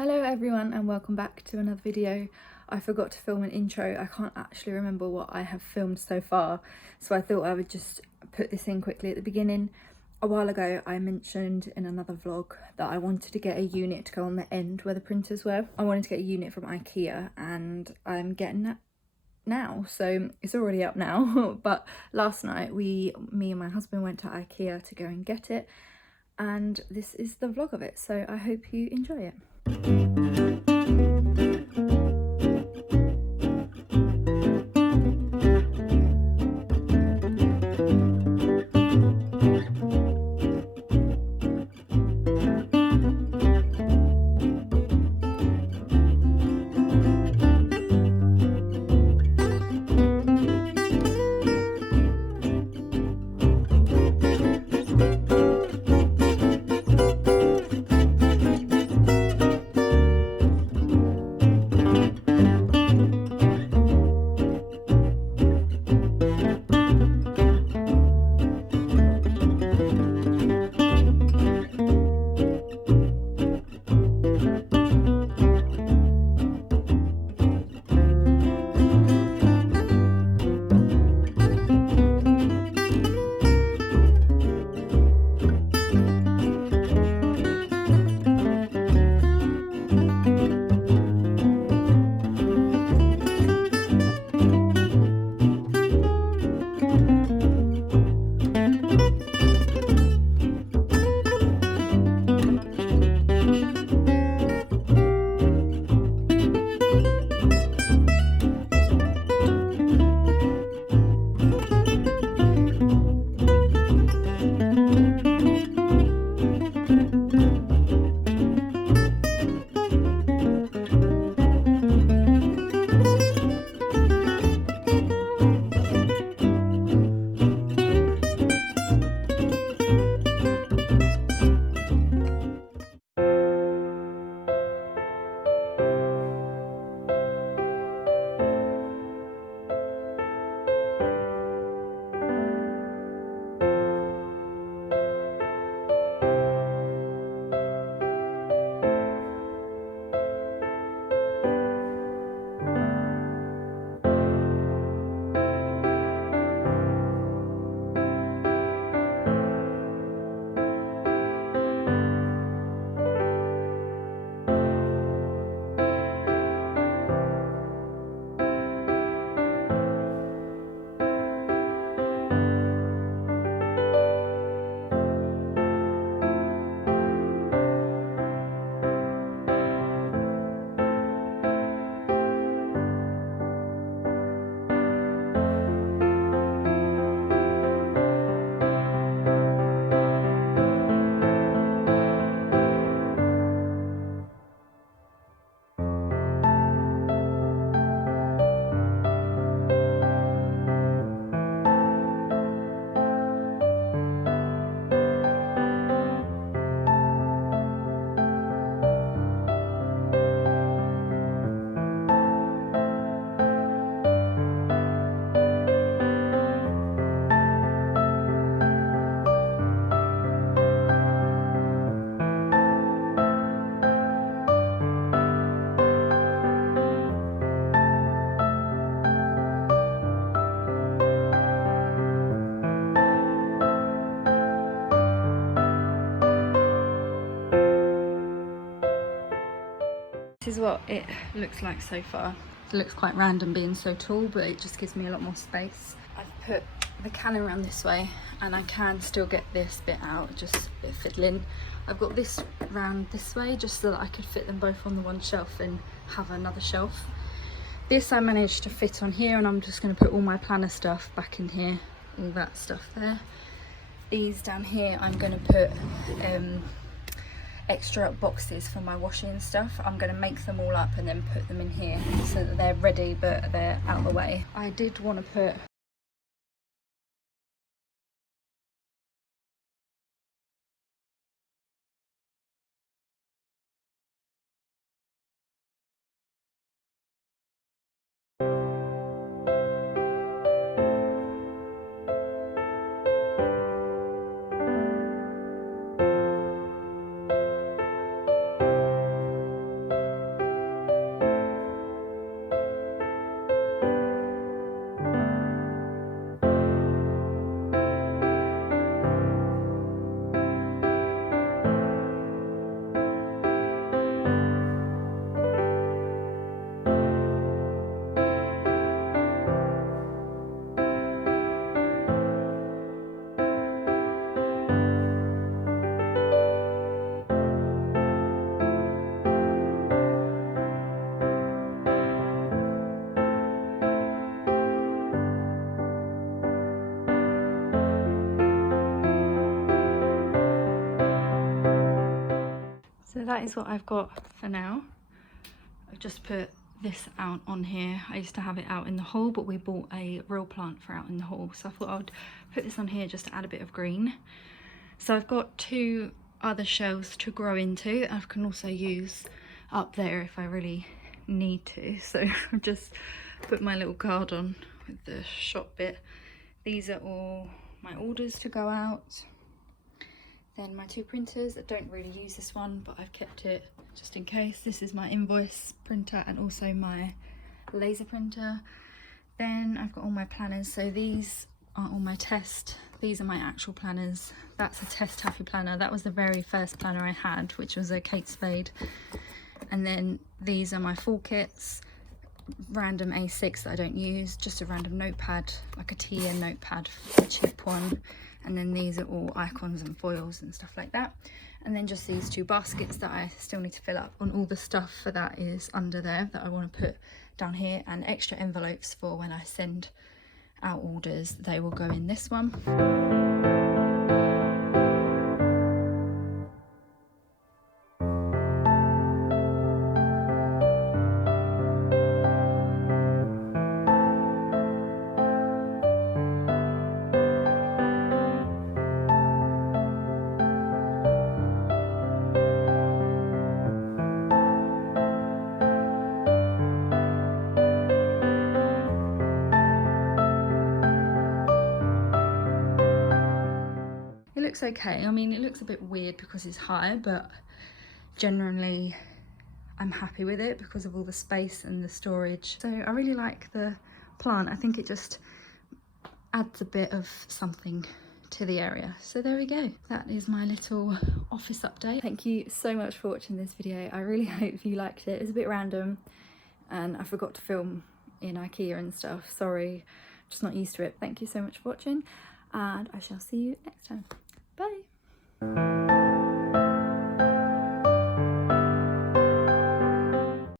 Hello everyone and welcome back to another video. I forgot to film an intro. I can't actually remember what I have filmed so far, so I thought I would just put this in quickly at the beginning. A while ago I mentioned in another vlog that I wanted to get a unit to go on the end where the printers were. I wanted to get a unit from IKEA and I'm getting that now, so it's already up now. But last night me and my husband went to IKEA to go and get it, and this is the vlog of it, so I hope you enjoy it. This is what it looks like so far. It looks quite random being so tall, but it just gives me a lot more space. I've put the cannon around this way and I can still get this bit out, just a bit of fiddling. I've got this round this way just so that I could fit them both on the one shelf and have another shelf. This I managed to fit on here, and I'm just going to put all my planner stuff back in here, all that stuff there. These down here I'm going to put extra boxes for my washing and stuff. I'm going to make them all up and then put them in here so that they're ready but they're out of the way. I did want to put that is what I've got for now. I've just put this out on here. I used to have it out in the hall, but we bought a real plant for out in the hall, so I thought I'd put this on here just to add a bit of green. So I've got 2 other shelves to grow into. I can also use up there if I really need to. So I've just put my little card on with the shop bit. These are all my orders to go out. Then my 2 printers. I don't really use this one, but I've kept it just in case. This is my invoice printer and also my laser printer. Then I've got all my planners. So these are all my test. These are my actual planners. That's a test taffy planner. That was the very first planner I had, which was a Kate Spade. And then these are my full kits. Random A6 that I don't use, just a random notepad, like a TN notepad, a cheap one. And then these are all icons and foils and stuff like that. And then just these 2 baskets that I still need to fill up on all the stuff for that is under there that I want to put down here, and extra envelopes for when I send out orders, they will go in this one. It looks okay. I mean, it looks a bit weird because it's high, but generally I'm happy with it because of all the space and the storage. So I really like the plant. I think it just adds a bit of something to the area. So there we go. That is my little office update. Thank you so much for watching this video. I really hope you liked it. It was a bit random and I forgot to film in IKEA and stuff. Sorry, just not used to it. Thank you so much for watching, and I shall see you next time. Bye.